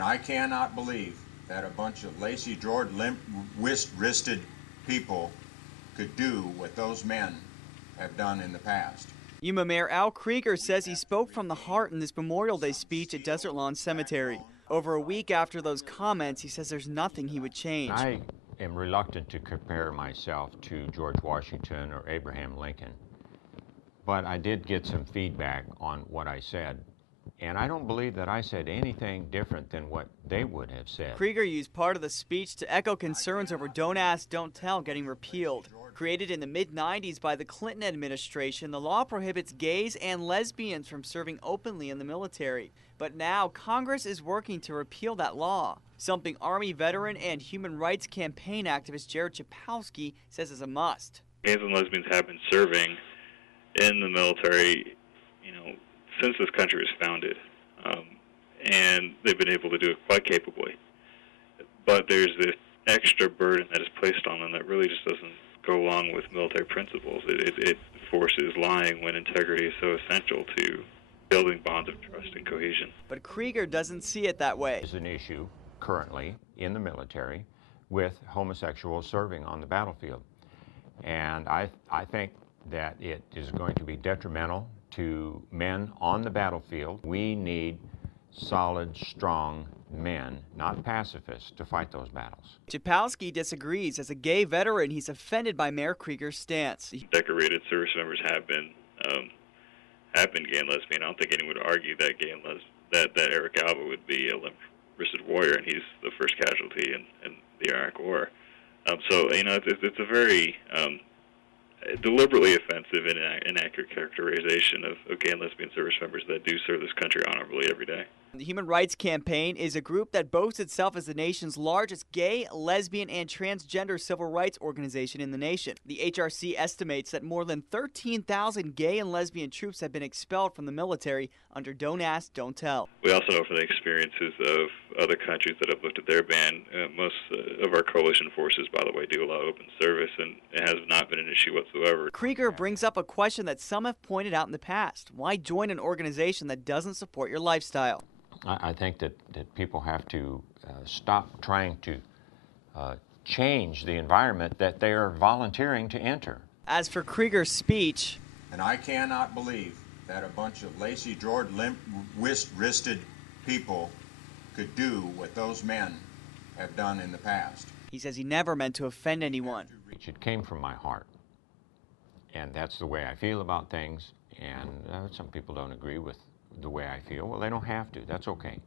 And I cannot believe that a bunch of Lacey-drawered, limp-wristed people could do what those men have done in the past. Yuma Mayor Al Krieger says he spoke from the heart in this Memorial Day speech at Desert Lawn Cemetery. Over a week after those comments, he says there's nothing he would change. I am reluctant to compare myself to George Washington or Abraham Lincoln, but I did get some feedback on what I said, and I don't believe that I said anything different than what they would have said. Krieger used part of the speech to echo concerns over Don't Ask, Don't Tell getting repealed. Created in the mid-90s by the Clinton administration, the law prohibits gays and lesbians from serving openly in the military. But now Congress is working to repeal that law, something Army veteran and human rights campaign activist Jared Chapowski says is a must. Gays and lesbians have been serving in the military, since this country was founded, and they've been able to do it quite capably. But there's this extra burden that is placed on them that really just doesn't go along with military principles. It forces lying when integrity is so essential to building bonds of trust and cohesion. But Krieger doesn't see it that way. There's an issue currently in the military with homosexuals serving on the battlefield. And I think that it is going to be detrimental to men on the battlefield. We need solid, strong men, not pacifists, to fight those battles. Chapowski disagrees. As a gay veteran, he's offended by Mayor Krieger's stance. Decorated service members have been gay and lesbian. I don't think anyone would argue that that Eric Alba would be a limp-wristed warrior, and he's the first casualty in the Iraq War. So it's a very deliberately offensive and inaccurate characterization of gay and lesbian service members that do serve this country honorably every day. The Human Rights Campaign is a group that boasts itself as the nation's largest gay, lesbian, and transgender civil rights organization in the nation. The HRC estimates that more than 13,000 gay and lesbian troops have been expelled from the military under Don't Ask, Don't Tell. We also know from the experiences of other countries that have lifted their ban, most of our coalition forces, by the way, do allow open service, and it has not been an issue whatsoever. Krieger brings up a question that some have pointed out in the past. Why join an organization that doesn't support your lifestyle? I think that people have to stop trying to change the environment that they are volunteering to enter. As for Krieger's speech, and I cannot believe that a bunch of Lacey-drawered, limp-wristed people could do what those men have done in the past. He says he never meant to offend anyone. It came from my heart, and that's the way I feel about things, and some people don't agree with the way I feel. Well, they don't have to. That's okay.